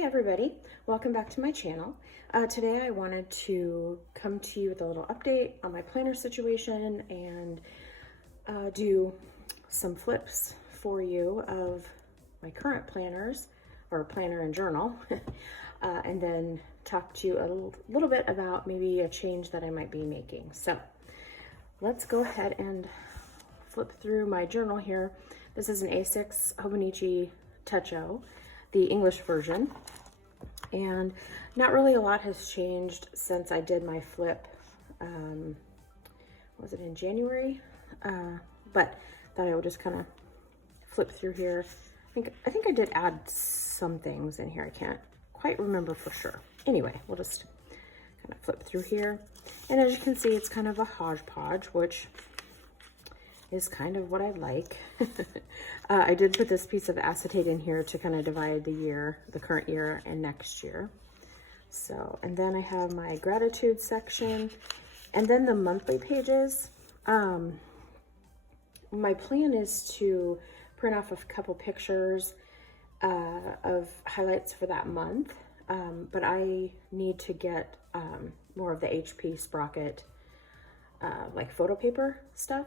Hey everybody, welcome back to my channel. Today I wanted to come to you with a little update on my planner situation and do some flips for you of my current planners, or planner and journal, and then talk to you a little bit about maybe a change that I might be making. So let's go ahead and flip through my journal here. This is an A6 Hobonichi Techo, the English version, and not really a lot has changed since I did my flip. Was it in January? But thought I would just kind of flip through here. I think I did add some things in here. I can't quite remember for sure. Anyway, we'll just kind of flip through here, and as you can see, it's kind of a hodgepodge, which is kind of what I like. I did put this piece of acetate in here to kind of divide the year, the current year and next year. So, and then I have my gratitude section, and then the monthly pages. My plan is to print off a couple pictures of highlights for that month, but I need to get more of the HP Sprocket like photo paper stuff.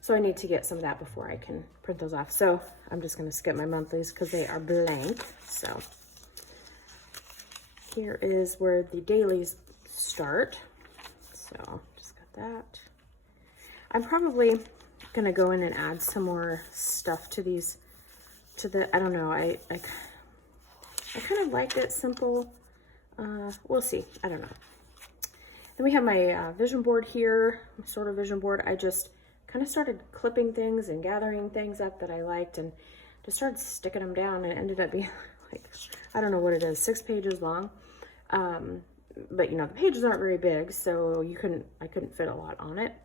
So I need to get some of that before I can print those off. So I'm just going to skip my monthlies because they are blank. So here is where the dailies start. So just got that. I'm probably going to go in and add some more stuff to these, I don't know, I kind of like it simple. We'll see. I don't know. Then we have my vision board here, sort of vision board. I just kind of started clipping things and gathering things up that I liked and just started sticking them down, and it ended up being like, I don't know what it is, 6 pages long. But you know, the pages aren't very big, so I couldn't fit a lot on it.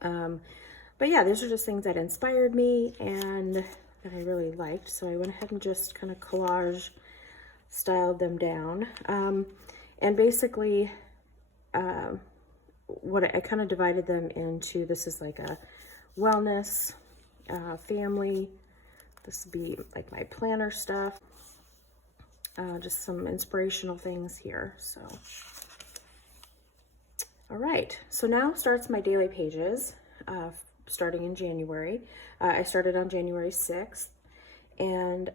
But yeah, these are just things that inspired me and that I really liked. So I went ahead and just kind of collage styled them down. And basically, what I kind of divided them into, this is like a wellness, family, this would be like my planner stuff, just some inspirational things here. So, all right, so now starts my daily pages, starting in January. I started on January 6th, and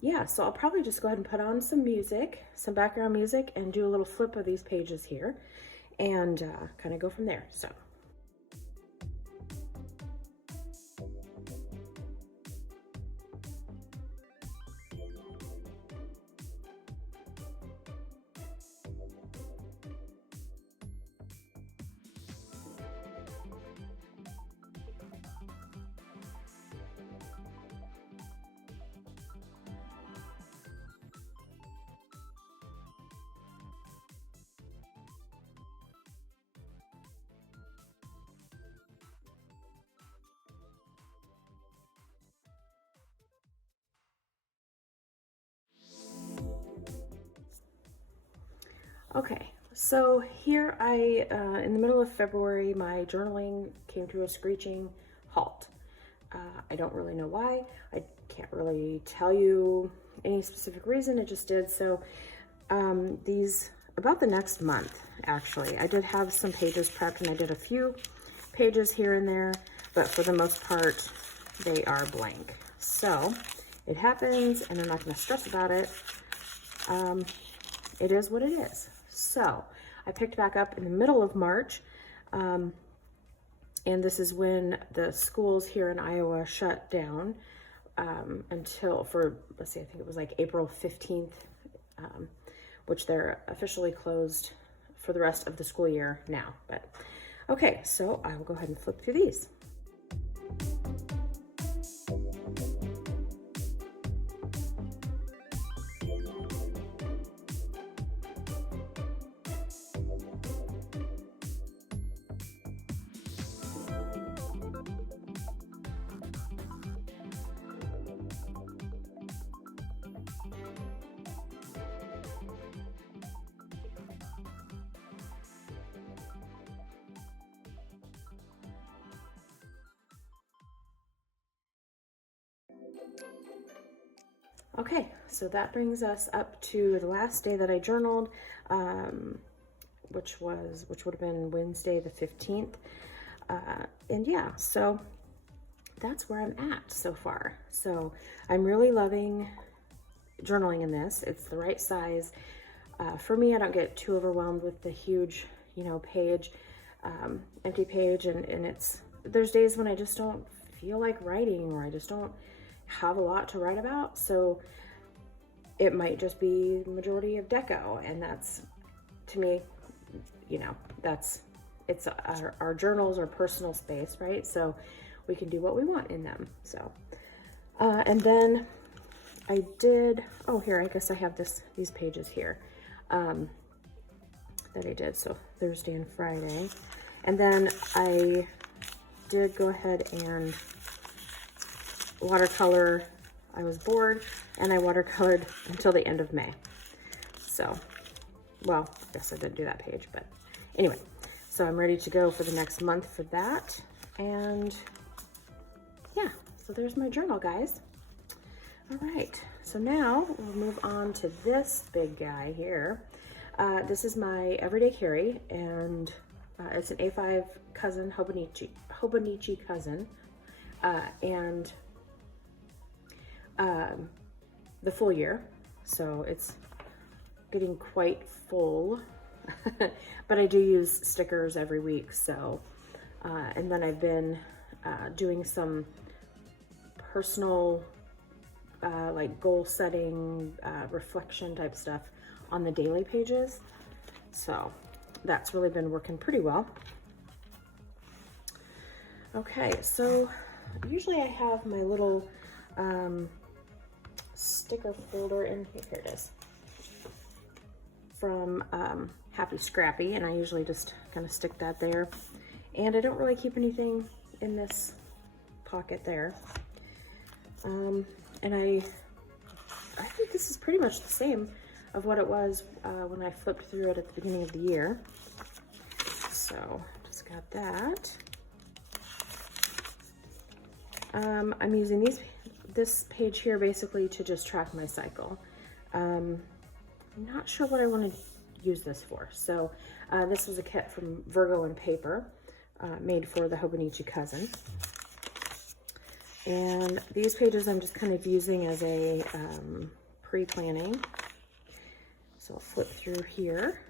yeah, so I'll probably just go ahead and put on some music, some background music, and do a little flip of these pages here, and kind of go from there. So okay, so here in the middle of February, my journaling came to a screeching halt. I don't really know why. I can't really tell you any specific reason, it just did. So about the next month, actually, I did have some pages prepped, and I did a few pages here and there, but for the most part, they are blank. So it happens, and I'm not going to stress about it. It is what it is. So I picked back up in the middle of March, and this is when the schools here in Iowa shut down until, let's see, I think it was like April 15th, which they're officially closed for the rest of the school year now. But okay, so I will go ahead and flip through these. Okay, so that brings us up to the last day that I journaled, which would have been Wednesday the 15th. And yeah, so that's where I'm at so far. So I'm really loving journaling in this. It's the right size. For me, I don't get too overwhelmed with the huge, you know, page, empty page. And there's days when I just don't feel like writing, or I just don't have a lot to write about. So it might just be the majority of deco. And that's, to me, you know, it's our journals, our personal space, right? So we can do what we want in them. So, and then I did, oh, here, I guess I have these pages here, that I did. So Thursday and Friday. And then I did go ahead and watercolor. I was bored and I watercolored until the end of May. So, well, I guess I didn't do that page, but anyway, so I'm ready to go for the next month for that. And yeah, so there's my journal, guys. All right, so now we'll move on to this big guy here. This is my everyday carry, and it's an A5 cousin, Hobonichi cousin, and the full year. So it's getting quite full, but I do use stickers every week. So, and then I've been doing some personal like goal setting, reflection type stuff on the daily pages. So that's really been working pretty well. Okay, so usually I have my little sticker folder in here. Here it is, from Happy Scrappy, and I usually just kind of stick that there. And I don't really keep anything in this pocket there. And I think this is pretty much the same of what it was when I flipped through it at the beginning of the year. So just got that. I'm using this page here basically to just track my cycle. I'm not sure what I want to use this for. So this was a kit from Virgo and Paper, made for the Hobonichi cousin. And these pages I'm just kind of using as a pre-planning. So I'll flip through here.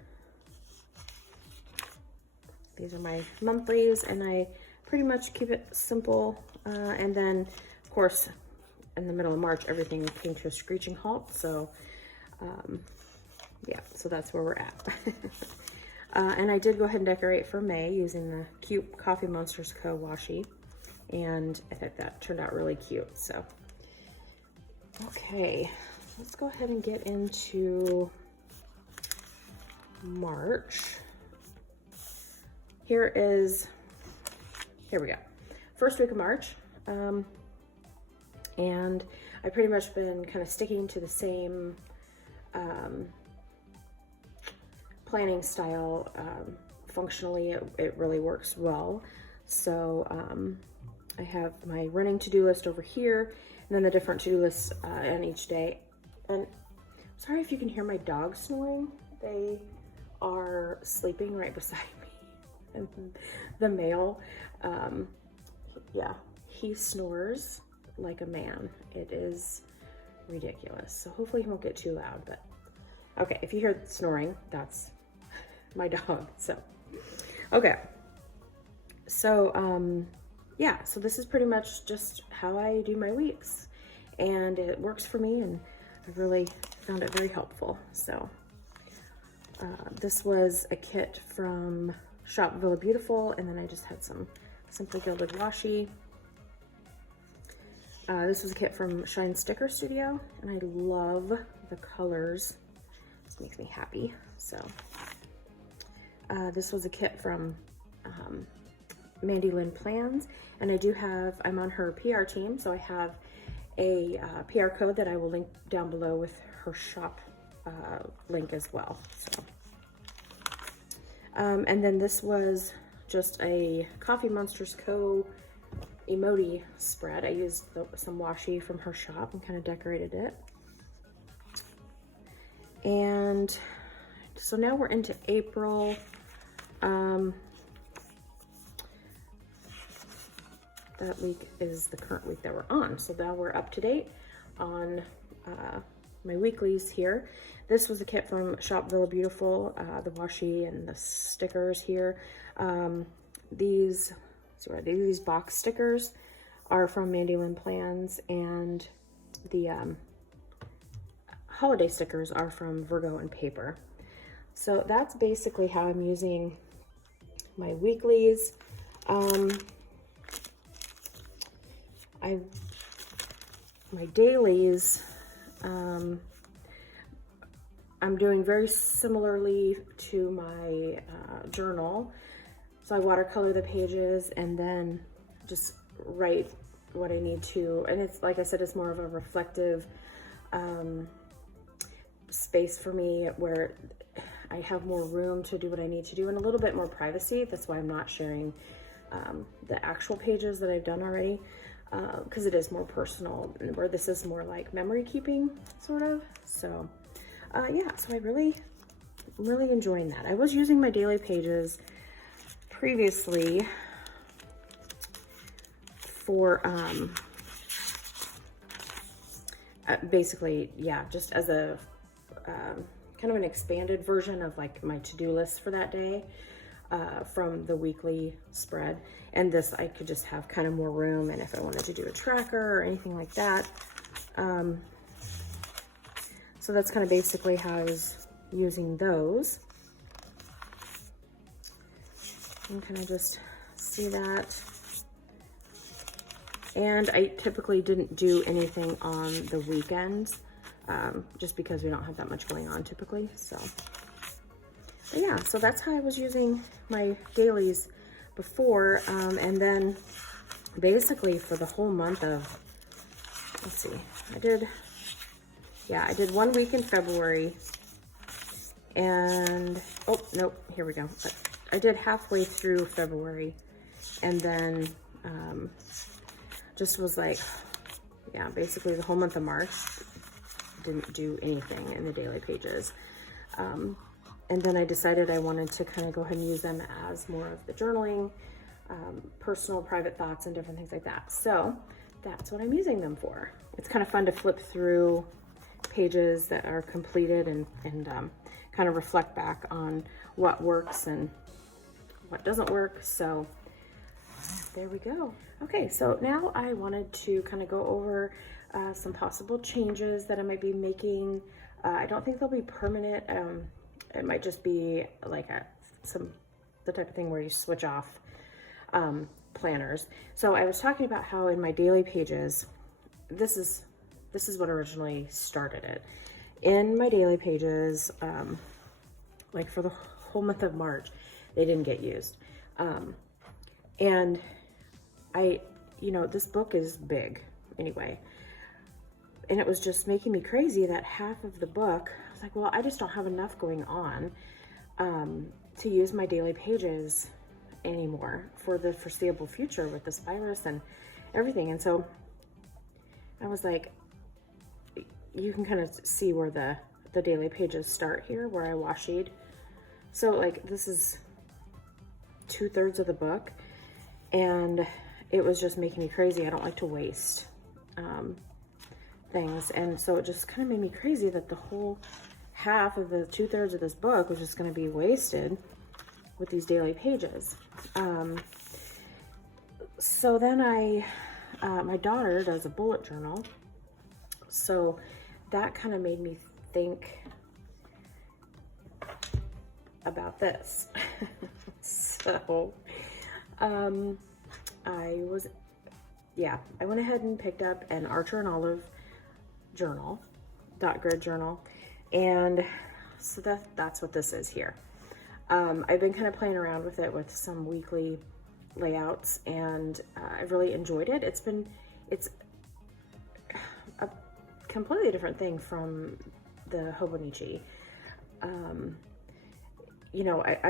These are my monthlies, and I pretty much keep it simple. And then, of course, in the middle of March, everything came to a screeching halt. So, yeah, so that's where we're at. And I did go ahead and decorate for May using the cute Coffee Monsters Co. washi. And I think that turned out really cute. So, okay, let's go ahead and get into March. Here we go. First week of March. And I've pretty much been kind of sticking to the same planning style. Functionally, it really works well. So, I have my running to-do list over here, and then the different to-do lists on each day. And sorry if you can hear my dogs snoring. They are sleeping right beside me. And the male, yeah, he snores like a man. It is ridiculous. So hopefully he won't get too loud, but okay, if you hear snoring, that's my dog. So, okay. So, yeah, so this is pretty much just how I do my weeks, and it works for me, and I've really found it very helpful. So this was a kit from Shop Villa Beautiful, and then I just had some Simply Gilded washi. This was a kit from Shine Sticker Studio, and I love the colors. This makes me happy. So this was a kit from Mandy Lynn Plans, and I'm on her PR team, so I have a PR code that I will link down below with her shop link as well. So, and then this was just a Coffee Monsters Co. emoji spread. I used some washi from her shop and kind of decorated it. And so now we're into April. That week is the current week that we're on. So now we're up to date on my weeklies here. This was a kit from Shop Villa Beautiful, the washi and the stickers here. These box stickers are from Mandy Lynn Plans, and the holiday stickers are from Virgo and Paper. So that's basically how I'm using my weeklies. My dailies, I'm doing very similarly to my journal. So I watercolor the pages and then just write what I need to. And it's, like I said, it's more of a reflective space for me where I have more room to do what I need to do and a little bit more privacy. That's why I'm not sharing the actual pages that I've done already, because it is more personal, where this is more like memory keeping, sort of. So yeah, so I'm really enjoying that. I was using my daily pages previously for basically, yeah, just as a kind of an expanded version of like my to-do list for that day, from the weekly spread. And this, I could just have kind of more room, and if I wanted to do a tracker or anything like that. So that's kind of basically how I was using those. You can kind of just see that. And I typically didn't do anything on the weekends, just because we don't have that much going on typically. So, but yeah, so that's how I was using my dailies before. And then basically for the whole month of, let's see, I did 1 week in February, and, oh, nope, here we go. I did halfway through February, and then just was like, yeah, basically the whole month of March, didn't do anything in the daily pages. And then I decided I wanted to kind of go ahead and use them as more of the journaling, personal, private thoughts, and different things like that. So that's what I'm using them for. It's kind of fun to flip through pages that are completed and kind of reflect back on what works and what doesn't work. So there we go. Okay, so now I wanted to kind of go over some possible changes that I might be making. I don't think they'll be permanent. It might just be like the type of thing where you switch off planners. So I was talking about how in my daily pages, this is what originally started it. In my daily pages, like for the whole month of March, they didn't get used. And this book is big anyway. And it was just making me crazy that half of the book, I was like, well, I just don't have enough going on to use my daily pages anymore for the foreseeable future with this virus and everything. And so I was like, you can kind of see where the daily pages start here, where I washied. So like this is 2/3 of the book, and it was just making me crazy. I don't like to waste things, and so it just kind of made me crazy that the whole half of the 2/3 of this book was just going to be wasted with these daily pages. So then my daughter does a bullet journal, so that kind of made me think about this. So I went ahead and picked up an Archer and Olive journal, dot grid journal, and so that's what this is here. I've been kind of playing around with it with some weekly layouts, and I've really enjoyed it. It's a completely different thing from the Hobonichi. I'm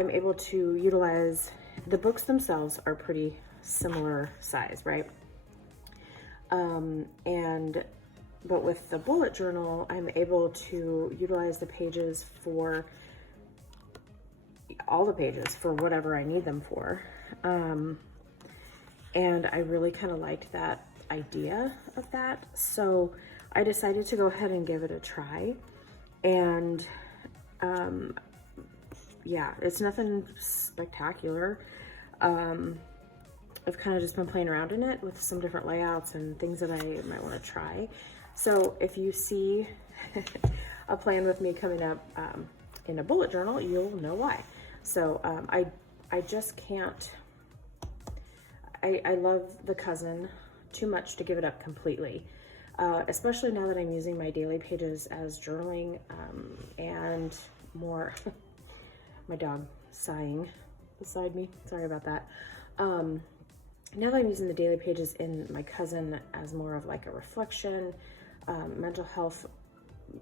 able to utilize, the books themselves are pretty similar size, right? And But with the bullet journal, I'm able to utilize the pages for all the pages for whatever I need them for. And I really kind of liked that idea of that. So I decided to go ahead and give it a try. And yeah, it's nothing spectacular. I've kind of just been playing around in it with some different layouts and things that I might want to try. So if you see a plan with me coming up in a bullet journal, you'll know why. So I just can't, I love the Cousin too much to give it up completely, especially now that I'm using my daily pages as journaling and more. My dog sighing beside me, sorry about that. Now that I'm using the daily pages in my Cousin as more of like a reflection, mental health,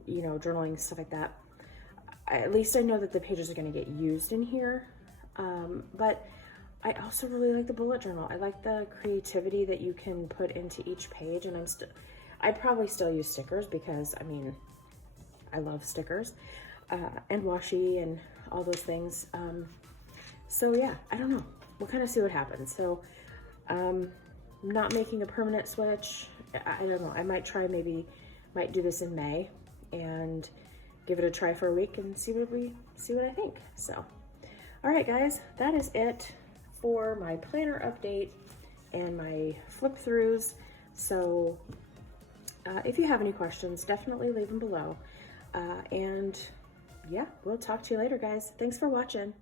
you know, journaling, stuff like that, at least I know that the pages are going to get used in here. But I also really like the bullet journal. I like the creativity that you can put into each page, and I'd probably still use stickers because, I mean, I love stickers, and washi and all those things. So yeah, I don't know. We'll kind of see what happens. So, not making a permanent switch. I don't know. I might try, might do this in May and give it a try for a week and see what I think. So, all right, guys, that is it for my planner update and my flip throughs. So, if you have any questions, definitely leave them below. And yeah, we'll talk to you later, guys. Thanks for watching.